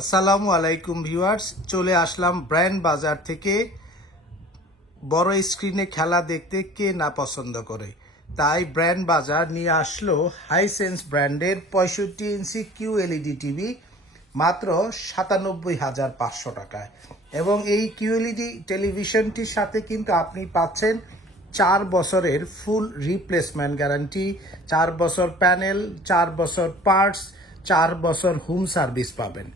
আসসালামু আলাইকুম ভিউয়ার্স, চলে আসলাম ব্র্যান্ড বাজার থেকে। বড় স্ক্রিনে খেলা দেখতে কে না পছন্দ করে, তাই ব্র্যান্ড বাজার নিয়ে আসলো হাইসেন্স ব্র্যান্ডের 65 ইঞ্চি QLED টিভি মাত্র 97,500 টাকায়। এবং এই QLED টেলিভিশনটির সাথে কিন্তু আপনি পাচ্ছেন 4 বছরের ফুল রিপ্লেসমেন্ট গ্যারান্টি, 4 বছর প্যানেল, 4 বছর পার্টস, 4 বছর হোম সার্ভিস পাবেন।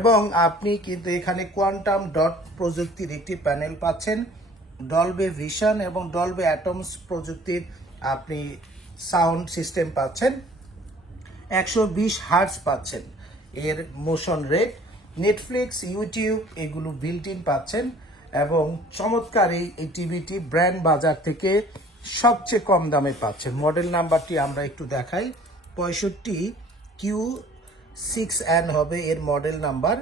এবং আপনি কিন্তু এখানে কোয়ান্টাম ডট প্রযুক্তির একটি প্যানেল পাচ্ছেন, ডলবে ভিশন এবং ডলবে অ্যাটমস প্রযুক্তির আপনি সাউন্ড সিস্টেম পাচ্ছেন, 120 হার্টজ পাচ্ছেন এর মোশন রেট, নেটফ্লিক্স, ইউটিউব এগুলো বিল্ট ইন পাচ্ছেন। এবং চমৎকার এই টিভিটি ব্র্যান্ড বাজার থেকে সবচেয়ে কম দামে পাচ্ছেন। মডেল নাম্বারটি আমরা একটু দেখাই, 65Q6N হবে এর মডেল নাম্বার।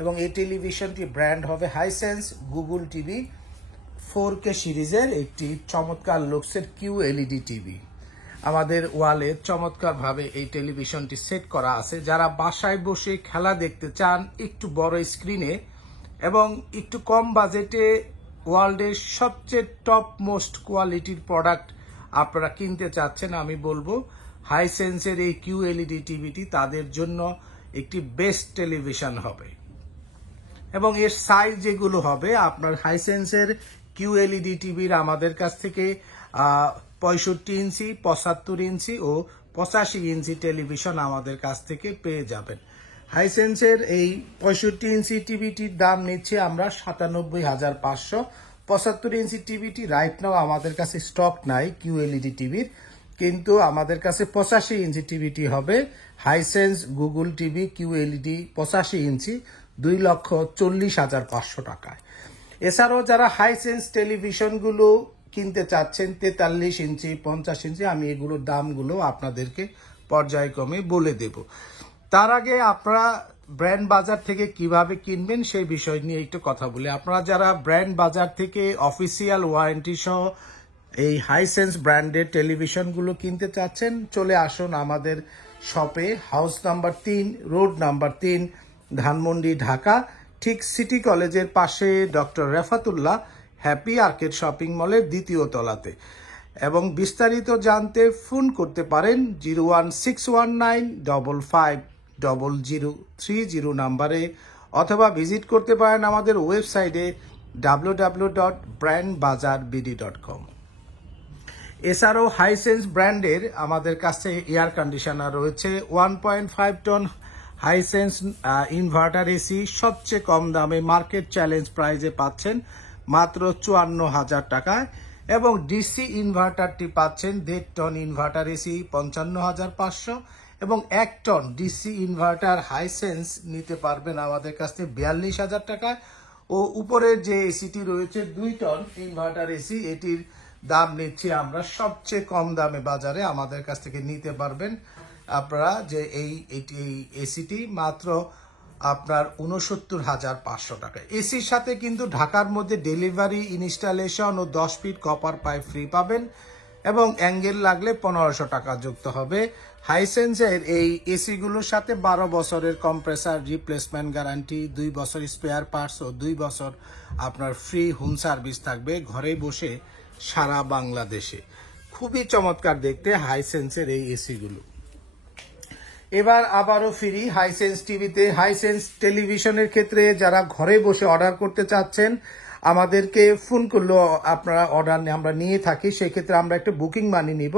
এবং এই টেলিভিশনটি ব্র্যান্ড হবে হাইসেন্স গুগল টিভি 4K সিরিজের একটি চমৎকার লুকসের QLED টিভি। আমাদের ওয়ালে চমৎকারভাবে এই টেলিভিশনটি সেট করা আছে। যারা বাসায় বসে খেলা দেখতে চান একটু বড় স্ক্রিনে এবং একটু কম বাজেটে ওয়ার্ল্ডের সবচেয়ে টপ মোস্ট কোয়ালিটির প্রোডাক্ট আপনারা কিনতে চাচ্ছেন, আমি বলবো হাইসেন্সের এই QLED টিভিটি তাদের জন্য একটি বেস্ট টেলিভিশন হবে। এবং এর সাইজ যেগুলো হবে, আপনার হাইসেন্সের QLED টিভির আমাদের কাছ থেকে 65 ইঞ্চি, 75 ইঞ্চি ও 85 ইঞ্চি টেলিভিশন আমাদের কাছ থেকে পেয়ে যাবেন। হাইসেন্সের এই 65 ইঞ্চি টিভিটির দাম নিচ্ছে আমরা 97,500। 75 ইঞ্চি টিভিটি রাইট নাও আমাদের কাছে স্টক নাই QLED টিভির, কিন্তু আমাদের কাছে 85 ইঞ্চি টিভিটি হবে হাইসেন্স গুগল টিভি QLED 85 ইঞ্চি 2,40,500 টাকায়। এছাড়াও যারা হাইসেন্স টেলিভিশনগুলো কিনতে চাচ্ছেন 43 ইঞ্চি, 50 ইঞ্চি, আমি এগুলোর দামগুলো আপনাদেরকে পর্যায়ক্রমে বলে দেব। তার আগে আপনারা ব্র্যান্ড বাজার থেকে কিভাবে কিনবেন সেই বিষয় নিয়ে একটু কথা বলি। আপনারা যারা ব্র্যান্ড বাজার থেকে অফিসিয়াল ওয়ারেন্টি সহ এই হাইসেন্স ব্র্যান্ডের টেলিভিশনগুলো কিনতে চাচ্ছেন, চলে আসুন আমাদের শপে, house number 3, road number 3, Dhanmondi, Dhaka, ঠিক সিটি কলেজের পাশে doctor Refatullah happy arcade shopping মলের 2য় তলাতে। এবং বিস্তারিত জানতে ফোন করতে পারেন 01619550030 নাম্বারে, অথবা ভিজিট করতে পারেন আমাদের ওয়েবসাইটে www.brandbazarbd.com। এছাড়াও হাইসেন্স ব্র্যান্ডের আমাদের কাছে এয়ার কন্ডিশনার রয়েছে, 1.5 টন হাইসেন্স ইনভার্টার এসি সবচেয়ে কম দামে মার্কেট চ্যালেঞ্জ প্রাইজে পাচ্ছেন মাত্র 54,000 টাকায়। এবং ডিসি ইনভার্টারটি পাচ্ছেন 1.5 টন ইনভার্টার এসি 55,500। এবং 1 টন ডিসি ইনভার্টার হাইসেন্স নিতে পারবেন আমাদের কাছ থেকে 42,000 টাকায়। ও উপরের যে এসিটি রয়েছে 2 টন ইনভার্টার এসি, এটির দাম নিচ্ছি আমরা সবচেয়ে কম দামে বাজারে আমাদের কাছ থেকে নিতে পারবেন আপনারা, যে এই এসিটি মাত্র আপনার 69,500 টাকা। এসির সাথে কিন্তু ঢাকার মধ্যে ডেলিভারি, ইনস্টলেশন ও 10 ফিট কপার পাইপ ফ্রি পাবেন এবং অ্যাঙ্গেল লাগলে 1500 টাকা যুক্ত হবে। হাইসেন্সের এই এসিগুলোর সাথে 12 বছরের কম্প্রেসার রিপ্লেসমেন্ট গ্যারান্টি, 2 বছর স্পেয়ার পার্টস ও 2 বছর আপনার ফ্রি হোম সার্ভিস থাকবে ঘরে বসে সারা বাংলাদেশে। খুবই চমৎকার দেখতে হাইসেন্সের এই এসিগুলো। এবার আবারও ফিরি হাইসেন্স টিভিতে। হাইসেন্স টেলিভিশনের ক্ষেত্রে যারা ঘরে বসে অর্ডার করতে চাচ্ছেন, আমাদেরকে ফোন করলেও আপনারা অর্ডার আমরা নিয়ে থাকি, সেক্ষেত্রে আমরা একটা বুকিং মানি নিব।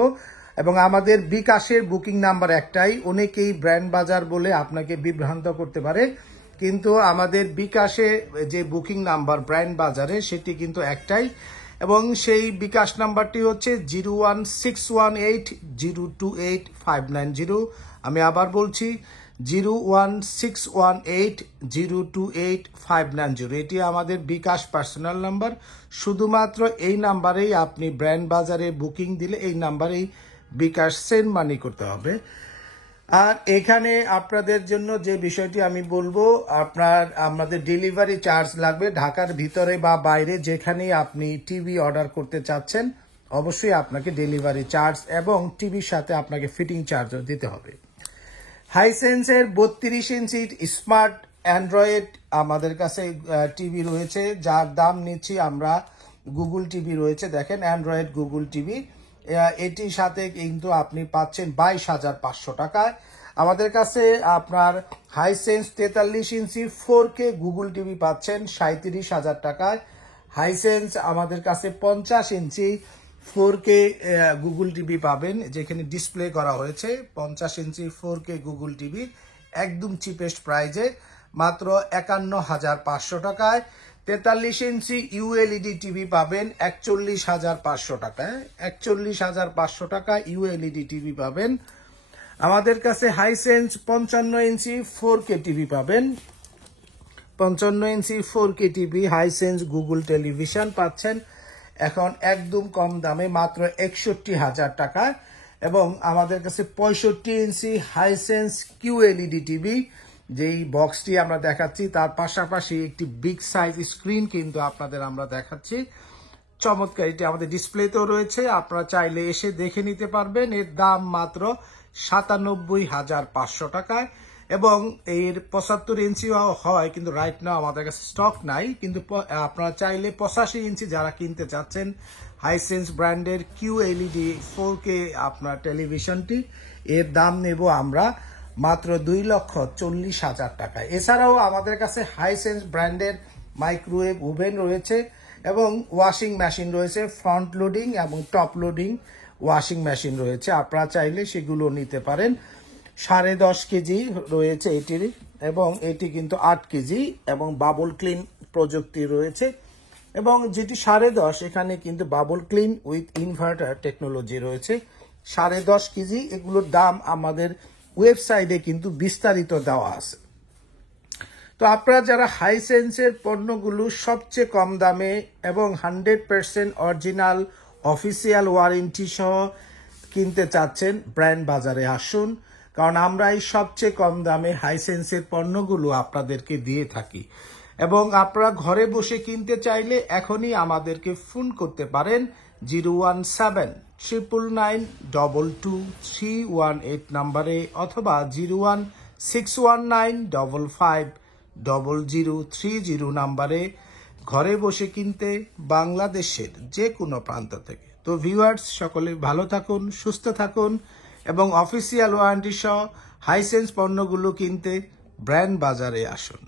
এবং আমাদের বিকাশের বুকিং নাম্বার একটাই, অনেকেই ব্র্যান্ড বাজার বলে আপনাকে বিভ্রান্ত করতে পারে, কিন্তু আমাদের বিকাশে যে বুকিং নাম্বার ব্র্যান্ড বাজারে সেটি কিন্তু একটাই। এবং সেই বিকাশ নাম্বারটি হচ্ছে 01618028590। আমি আবার বলছি 01618028590। এটি আমাদের বিকাশ পার্সোনাল নাম্বার। শুধুমাত্র এই নাম্বারেই আপনি ব্র্যান্ড বাজারে বুকিং দিলে এই নাম্বারেই বিকাশ সেন্ড মানি করতে হবে। আর এখানে আপনাদের জন্য যে বিষয়টি আমি বলবো, আমাদের ডেলিভারি চার্জ লাগবে। ঢাকার ভিতরে বা বাইরে যেখানেই আপনি টিভি অর্ডার করতে চাচ্ছেন, অবশ্যই আপনাকে ডেলিভারি চার্জ এবং টিভির সাথে আপনাকে ফিটিং চার্জও দিতে হবে। হাইসেন্সের 32 ইঞ্চি স্মার্ট অ্যান্ড্রয়েড আমাদের কাছে টিভি রয়েছে, যার দাম নিচ্ছি আমরা। গুগল টিভি রয়েছে, দেখেন অ্যান্ড্রয়েড গুগল টিভি, এটির সাথে কিন্তু আপনি পাচ্ছেন 22,500 টাকায়। আমাদের কাছে আপনার হাইসেন্স 43 ইঞ্চি 4K গুগল টিভি পাচ্ছেন 37,000 টাকায়। হাইসেন্স আমাদের কাছে 50 ইঞ্চি 4K গুগল টিভি পাবেন, যেখানে ডিসপ্লে করা হয়েছে 50 ইঞ্চি 4K গুগল টিভি একদম চিপেস্ট প্রাইজে মাত্র 51,500 টাকায়। 43 ইঞ্চি ইউএলইডি টিভি পাবেন 41,500 টাকায়। 41,500 টাকা ইউএলইডি টিভি পাবেন। আমাদের কাছে হাইসেন্স 55 ইঞ্চি 4K টিভি পাবেন। 55 ইঞ্চি 4K TV Hisense Google television পাচ্ছেন এখন একদম কম দামে মাত্র 61,000 টাকায়। এবং আমাদের কাছে 65 ইঞ্চি হাইসেন্স কিউএলইডি টিভি, যেই বক্সটি আমরা দেখাচ্ছি তার পাশাপাশি একটি বিগ সাইজ স্ক্রিন কিন্তু আপনাদের আমরা দেখাচ্ছি। চমৎকার, এটি আমাদের ডিসপ্লেতেও রয়েছে, আপনারা চাইলে এসে দেখে নিতে পারবেন। এর দাম মাত্র 97,500 টাকায়। এবং এর 75 ইঞ্চি হয়, কিন্তু রাইট নাও আমাদের কাছে স্টক নাই। কিন্তু আপনারা চাইলে 85 ইঞ্চি যারা কিনতে চাচ্ছেন হাইসেন্স ব্র্যান্ডের কিউএলইডি 4K আপনার টেলিভিশনটি, এর দাম নেব আমরা মাত্র 2,40,000 টাকায়। এছাড়াও আমাদের কাছে হাইসেন্স ব্র্যান্ডের মাইক্রোওয়েভ ওভেন রয়েছে এবং ওয়াশিং মেশিন রয়েছে, ফ্রন্ট লোডিং এবং টপ লোডিং ওয়াশিং মেশিন রয়েছে, আপনারা চাইলে সেগুলো নিতে পারেন। 10.5 কেজি রয়েছে এটির, এবং এটি কিন্তু 8 কেজি এবং বাবল ক্লিন প্রযুক্তি রয়েছে। এবং যেটি 10.5, এখানে কিন্তু bubble clean with inverter technology রয়েছে। 10.5 কেজি, এগুলোর দাম আমাদের ওয়েবসাইটে কিন্তু বিস্তারিত দেওয়া আছে। তো আপনারা যারা হাইসেন্সের পণ্যগুলো সবচেয়ে কম দামে এবং 100% অরিজিনাল অফিসিয়াল ওয়ারেন্টি সহ কিনতে চাচ্ছেন, ব্র্যান্ড বাজারে আসুন, কারণ আমরা এই সবচেয়ে কম দামে হাইসেন্সের পণ্যগুলো আপনাদেরকে দিয়ে থাকি। এবং আপনারা ঘরে বসে কিনতে চাইলে এখনই আমাদেরকে ফোন করতে পারেন 017-999-22318 নাম্বারে, অথবা 01619550030 নাম্বারে, ঘরে বসে কিনতে বাংলাদেশের যে কোনো প্রান্ত থেকে। তো ভিউয়ার্স, সকলে ভালো থাকুন, সুস্থ থাকুন এবং অফিসিয়াল ওয়ারেন্টি সহ হাইসেন্স পণ্যগুলো কিনতে ব্র্যান্ড বাজারে আসুন।